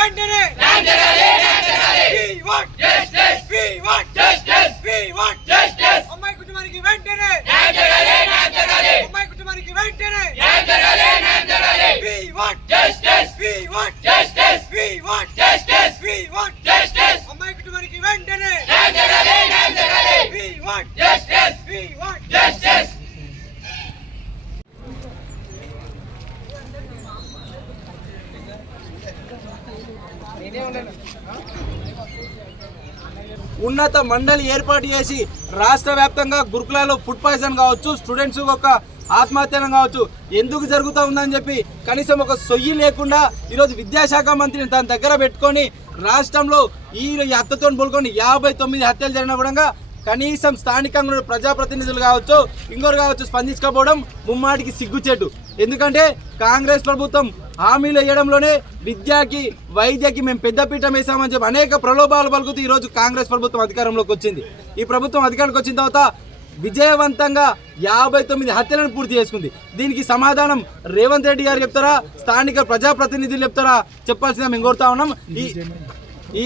వెంటనే We want We want We want అమ్మాయి కుటుంబానికి వెంటనే అమ్మాయి కుటుంబానికి వెంటనే We want We want We want We want అమ్మాయి కుటుంబానికి వెంటనే We want We want ఉన్నత మండలి ఏర్పాటు చేసి రాష్ట్ర వ్యాప్తంగా గురుకులాల్లో ఫుడ్ పాయిజన్ కావచ్చు స్టూడెంట్స్ ఒక ఆత్మహత్యనం కావచ్చు. ఎందుకు జరుగుతూ ఉందని చెప్పి కనీసం ఒక సొయ్యి లేకుండా ఈరోజు విద్యాశాఖ మంత్రిని తన దగ్గర పెట్టుకొని రాష్ట్రంలో ఈ హత్యతో పోలుకొని యాభై తొమ్మిది హత్యలు జరిగిన కూడా కనీసం స్థానికంగా ప్రజాప్రతినిధులు కావచ్చు ఇంకోరు కావచ్చు స్పందించకపోవడం ముమ్మాటికి సిగ్గుచేటు. ఎందుకంటే కాంగ్రెస్ ప్రభుత్వం హామీలు వేయడంలోనే విద్యకి వైద్యకి మేము పెద్దపీఠం వేసామని చెప్పి అనేక ప్రలోభాలు పలుకుతూ ఈరోజు కాంగ్రెస్ ప్రభుత్వం అధికారంలోకి వచ్చింది. ఈ ప్రభుత్వం అధికారంలోకి వచ్చిన తర్వాత విజయవంతంగా యాభై తొమ్మిది హత్యలను పూర్తి చేసుకుంది. దీనికి సమాధానం రేవంత్ రెడ్డి గారు చెప్తారా? స్థానిక ప్రజాప్రతినిధులు చెప్తారా? చెప్పాల్సిందిగా మేము కోరుతా ఉన్నాం. ఈ